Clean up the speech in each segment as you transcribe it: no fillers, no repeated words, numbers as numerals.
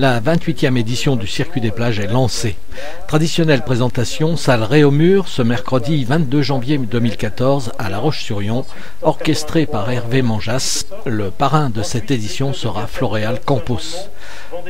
La 28e édition du Circuit des plages est lancée. Traditionnelle présentation, salle Réaumur, ce mercredi 22 janvier 2014 à La Roche-sur-Yon, orchestrée par Hervé Manjas. Le parrain de cette édition sera Floréal Campos.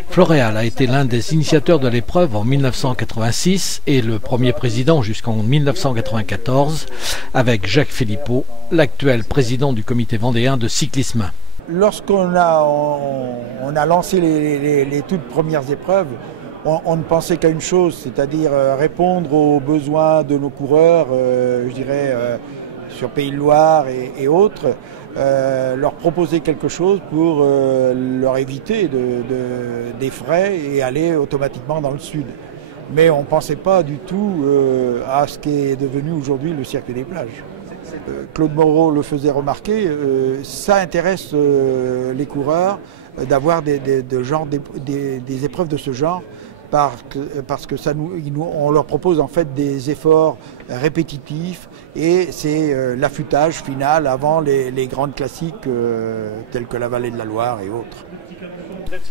Floréal a été l'un des initiateurs de l'épreuve en 1986 et le premier président jusqu'en 1994, avec Jacques Philippot, l'actuel président du comité vendéen de cyclisme. Lorsqu'on a lancé les toutes premières épreuves, on ne pensait qu'à une chose, c'est-à-dire répondre aux besoins de nos coureurs, je dirais sur Pays de Loire et autres, leur proposer quelque chose pour leur éviter des frais et aller automatiquement dans le sud. Mais on ne pensait pas du tout à ce qui est devenu aujourd'hui le Circuit des plages. Claude Moreau le faisait remarquer, ça intéresse les coureurs d'avoir des épreuves de ce genre parce que on leur propose en fait des efforts répétitifs et c'est l'affûtage final avant les grandes classiques telles que la Vallée de la Loire et autres.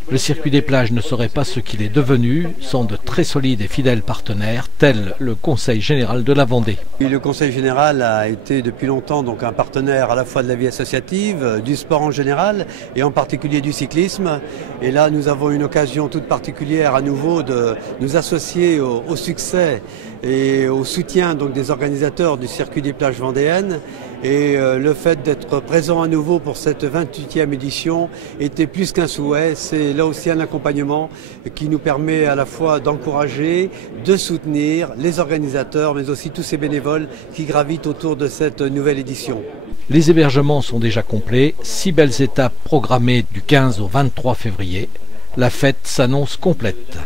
Le Circuit des plages ne serait pas ce qu'il est devenu sans de très solides et fidèles partenaires tels le Conseil général de la Vendée. Le Conseil général a été depuis longtemps donc un partenaire à la fois de la vie associative, du sport en général et en particulier du cyclisme. Et là nous avons une occasion toute particulière à nouveau de nous associer au succès et au soutien donc des organisateurs du Circuit des plages vendéennes. Et le fait d'être présent à nouveau pour cette 28e édition était plus qu'un souhait, c'est là aussi un accompagnement qui nous permet à la fois d'encourager, de soutenir les organisateurs mais aussi tous ces bénévoles qui gravitent autour de cette nouvelle édition. Les hébergements sont déjà complets, 6 belles étapes programmées du 15 au 23 février. La fête s'annonce complète.